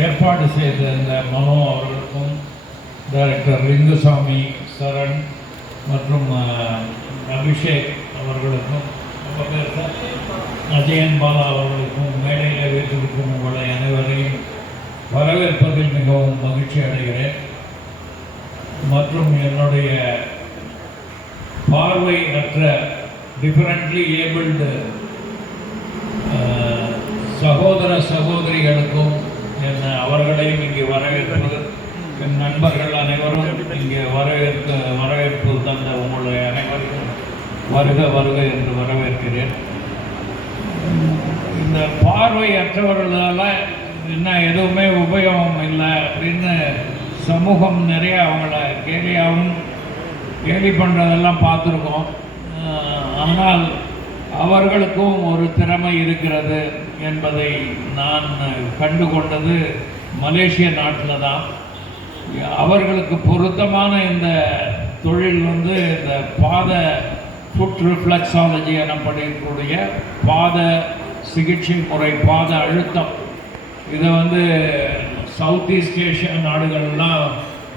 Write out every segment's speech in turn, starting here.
ஏற்பாடு செய்த இந்த மனோ அவர்களுக்கும் டைரக்டர் லிங்குசாமி சரண் மற்றும் அபிஷேக் அவர்களுக்கும் அஜயன் பாலா அவர்களுக்கும் மேடையில் வீட்டிற்கும் உங்களை அனைவரையும் வரவேற்பதில் மிகவும் மகிழ்ச்சி அடைகிறேன். மற்றும் என்னுடைய பார்வையற்ற டிஃபரண்ட்லி ஏபிள்டு சகோதர சகோதரிகளுக்கும் அவர்களையும் இங்கே வரவேற்பது, என் நண்பர்கள் அனைவரும் இங்கே வரவேற்பு தந்த உங்களுடைய அனைவருக்கும் வருக வருக என்று வரவேற்கிறேன். இந்த பார்வையற்றவர்களால் இன்னும் எதுவுமே உபயோகம் இல்லை அப்படின்னு சமூகம் நிறைய அவங்கள கேலி பண்ணுறதெல்லாம் பார்த்துருக்கோம். ஆனால் அவர்களுக்கும் ஒரு திறமை இருக்கிறது என்பதை நான் கண்டு கொண்டது மலேசிய நாட்டில் தான். அவர்களுக்கு பொருத்தமான இந்த தொழில் இந்த பாத ஃபுட் ரிஃப்ளெக்ஸாலஜி எனப்படக்கூடிய பாத சிகிச்சை முறை, பாத அழுத்தம், இதை சவுத் ஈஸ்ட் ஏஷியா நாடுகள்லாம்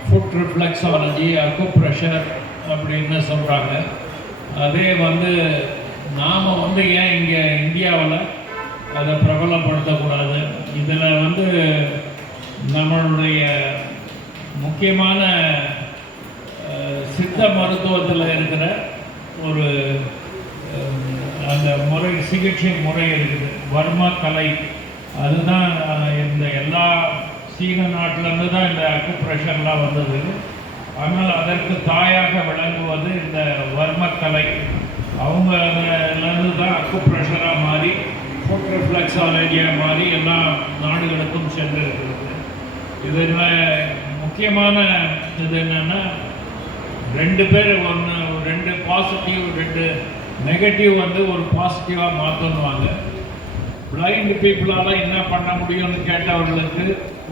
ஃபுட் ரிஃப்ளெக்ஸாலஜி, அக்குப்ரெஷர் அப்படின்னு சொல்கிறாங்க. அதே நாம் ஏன் இங்கே இந்தியாவில் அதை பிரபலப்படுத்தக்கூடாது? இதில் நம்மளுடைய முக்கியமான சித்த மருத்துவத்தில் இருக்கிற ஒரு அந்த முறை, சிகிச்சை முறை இருக்குது, வர்ம கலை. அதுதான் இந்த எல்லா சீன நாட்டிலேருந்து தான் இந்த அக்குப்ரெஷர்லாம் வந்தது. ஆனால் அதற்கு தாயாக விளங்குவது இந்த வர்மக்கலை. அவங்கலேருந்து தான் அக்குப்ரெஷராக மாறி ஃபுட் ரிஃப்ளெக்ஸாலஜியாக மாறி எல்லா நாடுகளுக்கும் சென்று இருக்கிறது. இதில் முக்கியமான இது என்னென்னா, ரெண்டு பாசிட்டிவ், ரெண்டு நெகட்டிவ் ஒரு பாசிட்டிவாக மாற்றணுவாங்க. பிளைண்ட் பீப்புளால் என்ன பண்ண முடியும்னு கேட்டவர்களுக்கு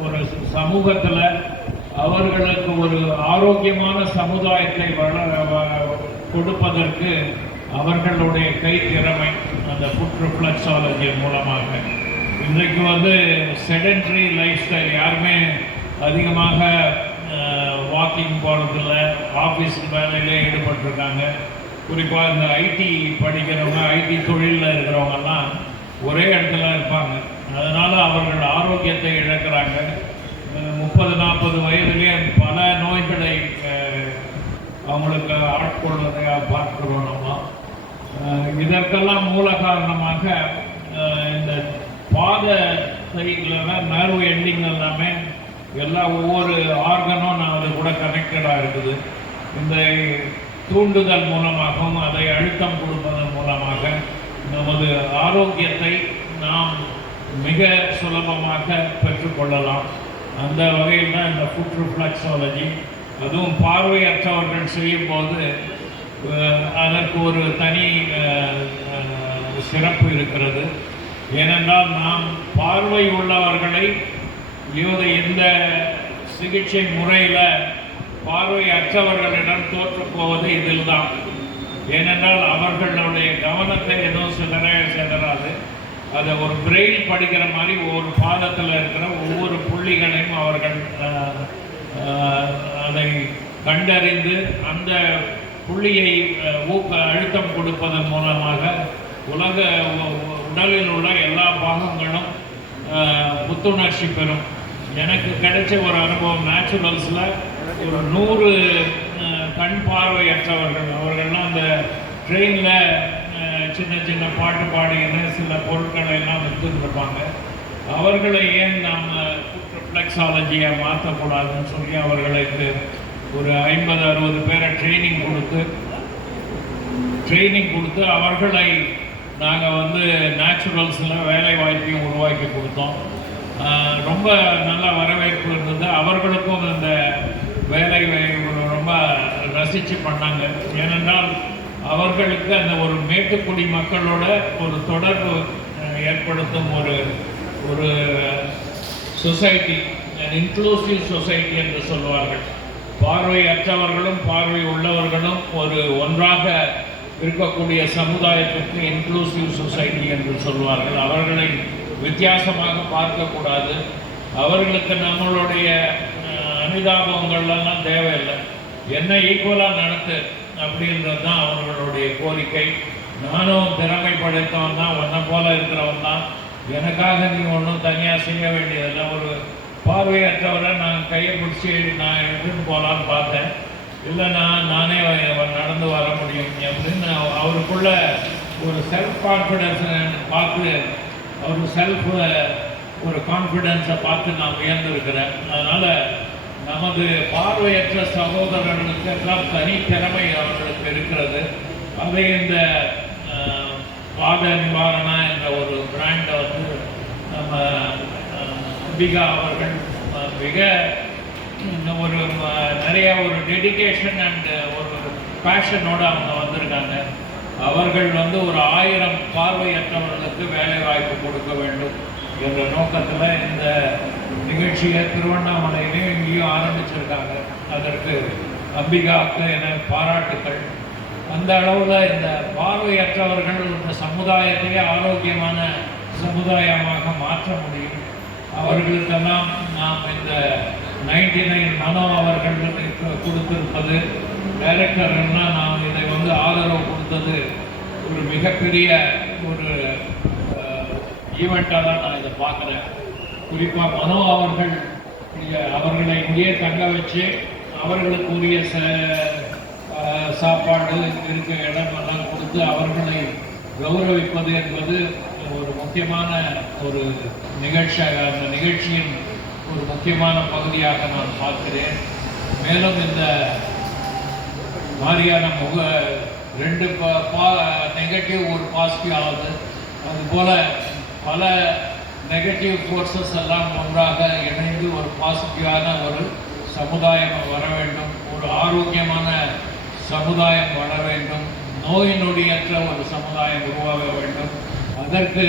ஒரு சமூகத்தில் அவர்களுக்கு ஒரு ஆரோக்கியமான சமுதாயத்தை கொடுப்பதற்கு அவர்களுடைய கை திறமை அந்த ஃபுட் ரிஃப்ளெக்ஸாலஜி மூலமாக. இன்றைக்கு செடென்ட்ரி லைஃப் ஸ்டைல், யாருமே அதிகமாக வாக்கிங் போகிறதில்ல, ஆஃபீஸ் வேலையிலே ஈடுபட்டிருக்காங்க. குறிப்பாக இந்த ஐடி படிக்கிறவங்க, ஐடி தொழிலில் இருக்கிறவங்கெல்லாம் ஒரே இடத்துல இருப்பாங்க. அதனால் அவர்கள் ஆரோக்கியத்தை இழக்கிறாங்க. 30-40 வயதிலே பல நோய்களை அவங்களுக்கு ஆட்கொள்வதை பார்க்கிறோம் நம்ம. இதற்கெல்லாம் மூல காரணமாக இந்த பாதத்தை நர்வ் எண்டிங் எல்லாமே ஒவ்வொரு ஆர்கனும் அது கூட கனெக்டடாக இருக்குது. இந்த தூண்டுதல் மூலமாகவும் அதை அழுத்தம் கொடுப்பதன் மூலமாக நமது ஆரோக்கியத்தை நாம் மிக சுலபமாக பெற்றுக்கொள்ளலாம். அந்த வகையில் தான் இந்த ஃபுட் ரிஃப்ளெக்ஸாலஜி. அதுவும் பார்வையற்றவர்கள் செய்யும்போது அதற்கு ஒரு தனி சிறப்பு இருக்கிறது. ஏனென்றால் நாம் பார்வை உள்ளவர்களை இந்த சிகிச்சை முறையில் பார்வையற்றவர்களிடம் தோற்றுப்போவது இதில் தான். ஏனென்றால் அவர்களுடைய கவனத்தை எதுவும் சிதறாது. அதை ஒரு பிரெயில் படிக்கிற மாதிரி ஒவ்வொரு பாதத்தில் இருக்கிற ஒவ்வொரு புள்ளிகளையும் அவர்கள் அதை கண்டறிந்து அந்த புள்ளியை அழுத்தம் கொடுப்பதன் மூலமாக உடலில் உள்ள எல்லா பாகங்களும் புத்துணர்ச்சி பெறும். எனக்கு கிடைச்ச ஒரு அனுபவம், நேச்சுரல்ஸில் ஒரு 100 கண் அவர்கள்லாம் அந்த ட்ரெயினில் சின்ன சின்ன பாட்டு பாடின்னு சில பொருட்களை எல்லாம் விற்றுருப்பாங்க. அவர்களை ஏன் நாம் ஃபுட் ரிஃப்ளெக்ஸாலஜியை மாற்றக்கூடாதுன்னு சொல்லி அவர்களுக்கு ஒரு 50-60 பேரை ட்ரைனிங் கொடுத்து அவர்களை நாங்கள் நேச்சுரல்ஸில் வேலை வாய்ப்பையும் உருவாக்கி கொடுத்தோம். ரொம்ப நல்ல வரவேற்பு இருந்தது. அவர்களுக்கும் இந்த வேலை ரொம்ப ரசித்து பண்ணாங்க. ஏனென்றால் அவர்களுக்கு அந்த ஒரு மேட்டுக்குடி மக்களோட ஒரு தொடர்பு ஏற்படுத்தும் ஒரு சொசைட்டி, இன்க்ளூசிவ் சொசைட்டி என்று சொல்வார்கள். பார்வையற்றவர்களும் பார்வை உள்ளவர்களும் ஒன்றாக இருக்கக்கூடிய சமுதாயத்திற்கு இன்க்ளூசிவ் சொசைட்டி என்று சொல்வார்கள். அவர்களை வித்தியாசமாக பார்க்கக்கூடாது. அவர்களுக்கு நம்மளுடைய அனுதாபங்கள்லாம் தேவையில்லை. என்ன ஈக்குவலாக நடத்து அப்படின்றது தான் அவர்களுடைய கோரிக்கை. நானும் திறமை படைத்தவன் தான், ஒன்றை போல இருக்கிறவன் தான். எனக்காக நீ ஒன்றும் தனியாக செய்ய வேண்டியதில்லை. ஒரு பார்வையற்றவரை நான் கையை பிடிச்சி நான் எடுத்துன்னு போகலான்னு பார்த்தேன். இல்லை நானே நடந்து வர முடியும் அப்படின்னு அவருக்குள்ள ஒரு செல்ஃப் கான்ஃபிடென்ஸை பார்த்து, ஒரு கான்ஃபிடென்ஸை பார்த்து நான் வியந்திருக்கிறேன். அதனால் நமது பார்வையற்ற சகோதரர்களுக்கு எல்லாம் தனித்திறமை அவர்களுக்கு இருக்கிறது. அதை இந்த பாத நிவாரணா என்ற ஒரு பிராண்டை வந்து நம்ம அம்பிகா அவர்கள் மிக ஒரு நிறைய ஒரு டெடிகேஷன் அண்ட் ஒரு பேஷனோடு அவங்க வந்திருக்காங்க. அவர்கள் வந்து ஒரு 1000 பார்வையற்றவர்களுக்கு வேலை வாய்ப்பு கொடுக்க வேண்டும் என்ற நோக்கத்தில் இந்த நிகழ்ச்சியை திருவண்ணாமலையிலையும் இங்கேயும் ஆரம்பிச்சிருக்காங்க. அதற்கு அம்பிகாவுக்கு என பாராட்டுக்கள். அந்த அளவில் இந்த பார்வையற்றவர்கள் இந்த சமுதாயத்தையே ஆரோக்கியமான சமுதாயமாக மாற்ற முடியும். அவர்களுக்கெல்லாம் நாம் இந்த 99 மனோ அவர்கள் கொடுத்திருப்பது, டைரக்டர்லாம் நாம் இதை வந்து ஆதரவு கொடுத்தது ஒரு மிகப்பெரிய ஒரு ஈவெண்ட்டாக தான் நான் இதை பார்க்குறேன். குறிப்பாக மனோ அவர்களை இங்கேயே தங்க வச்சு அவர்களுக்கு உரிய சாப்பாடு இருக்க இடமெல்லாம் கொடுத்து அவர்களை கௌரவிப்பது என்பது ஒரு முக்கியமான ஒரு நிகழ்ச்சியாக, அந்த நிகழ்ச்சியின் ஒரு முக்கியமான பகுதியாக நான் பார்க்கிறேன். மேலும் இந்த மாதிரியான 2 நெகட்டிவ் ஒரு பாசிட்டிவ் ஆகுது. அதுபோல் பல நெகட்டிவ் ஃபோர்ஸஸ் எல்லாம் ஒன்றாக இணைந்து ஒரு பாசிட்டிவான ஒரு சமுதாயம் வர வேண்டும், ஒரு ஆரோக்கியமான சமுதாயம் வர வேண்டும், நோய் நொடியற்ற ஒரு சமுதாயம் உருவாக வேண்டும். அதற்கு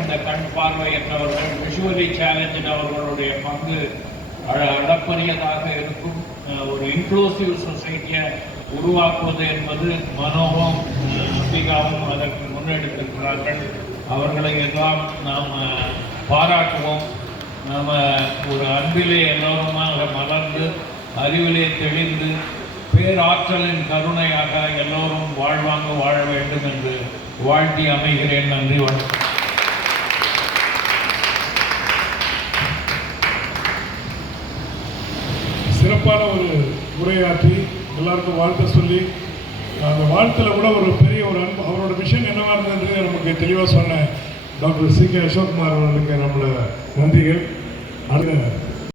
இந்த கண் பார்வையற்றவர்கள், விஷுவலி சேலஞ்சு அவர்களுடைய பங்கு அளப்பரியதாக இருக்கும். ஒரு இன்க்ளூசிவ் சொசைட்டியை உருவாக்குவது என்பது மனோவும் அம்பிகாவும் அதற்கு முன்னெடுத்திருக்கிறார்கள். அவர்களை எல்லாம் நாம் பாராட்டுவோம். நாம் ஒரு அன்பிலே எல்லோருமாக மலர்ந்து, அறிவிலே தெளிந்து, பேராற்றலின் கருணையாக எல்லோரும் வாழ்வாங்க வாழ வேண்டும் என்று வாழ்த்தி அமைகிறேன். நன்றி, வணக்கம். சிறப்பான ஒரு உரையாற்றி எல்லாருக்கும் வாழ்த்து சொல்லி, அந்த வாழ்த்தில் கூட ஒரு பெரிய ஒரு அன்பு, அவரோட விஷயம் என்னவாக இருந்தது நமக்கு தெளிவாக சொன்ன டாக்டர் சி.கே. அசோக்குமார் அவர்களுக்கு நம்மளோட நன்றிகள். அடுத்த